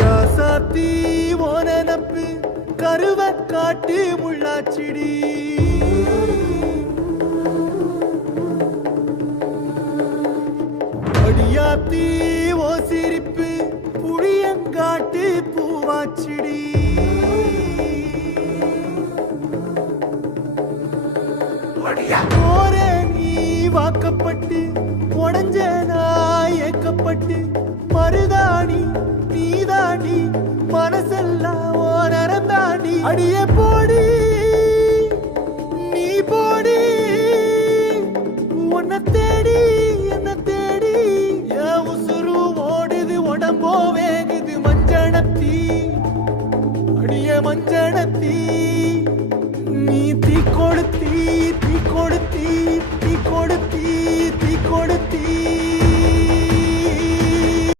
ராசாத்தி ஓனப்பு கருவ காட்டு முள்ளாச்சிடி அடியாத்தி ஓ சிரிப்பு புளியங்காட்டு பூவாச்சிடி போற நீ வாக்கப்பட்டு உடஞ்ச நாய் ஏக்கப்பட்டு மருதாணி நீதாண்டி மனசெல்லாம் ஓ நரந்தாண்டி அடிய போடி நீ போடி உன்னை தேடி என்ன தேடி என் உசுரு ஓடுது உடம்போ வேகுது மஞ்சனத்தி அடிய மஞ்சனத்தி நீ தீ கொளுத்தி